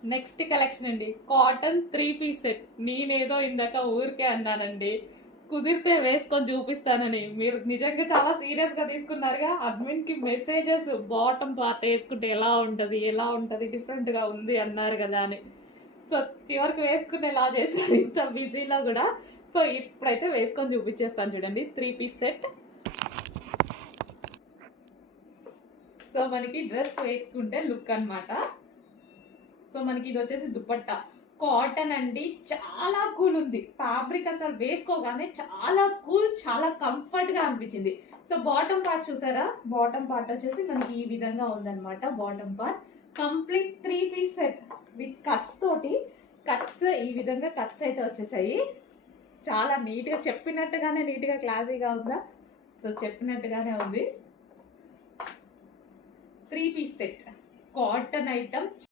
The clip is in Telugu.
నెక్స్ట్ కలెక్షన్ అండి, కాటన్ 3 పీస్ సెట్. నేనేదో ఇందాక ఊరికే అన్నానండి, కుదిరితే వేసుకొని చూపిస్తానని. మీరు నిజంగా చాలా సీరియస్ గా తీసుకున్నారుగా. అడ్మిన్ కి మెసేజెస్ బాటమ్ పార్ట్ వేసుకుంటే ఎలా ఉంటది డిఫరెంట్ గా ఉంది అన్నారు కదా అని. సో చివరికి వేసుకునేలా చేశారు ఇంత బిజీలో కూడా. సో ఇప్పుడైతే వేసుకొని చూపించేస్తాను చూడండి. 3 పీస్ సెట్. సో మనకి డ్రెస్ వేసుకుంటే లుక్ అన్నమాట. సో మనకి ఇది వచ్చేసి దుపట్టా, కాటన్ అండి, చాలా కూల్ ఉంది ఫ్యాబ్రిక్. అసలు వేసుకోగానే చాలా కూల్, చాలా కంఫర్ట్ గా అనిపించింది. సో బాటమ్ పార్ట్ చూసారా, బాటమ్ పార్ట్ వచ్చేసి మనకి ఈ విధంగా ఉందన్నమాట. Bottom part complete 3 piece set with cuts తోటి. కట్స్ ఈ విధంగా కట్స్ అయితే వచ్చేసాయి. చాలా నీట్గా, చెప్పినట్టుగానే నీట్గా క్లాసీగా ఉందా. సో చెప్పినట్టుగానే ఉంది. 3 పీస్ సెట్ కాటన్ ఐటమ్.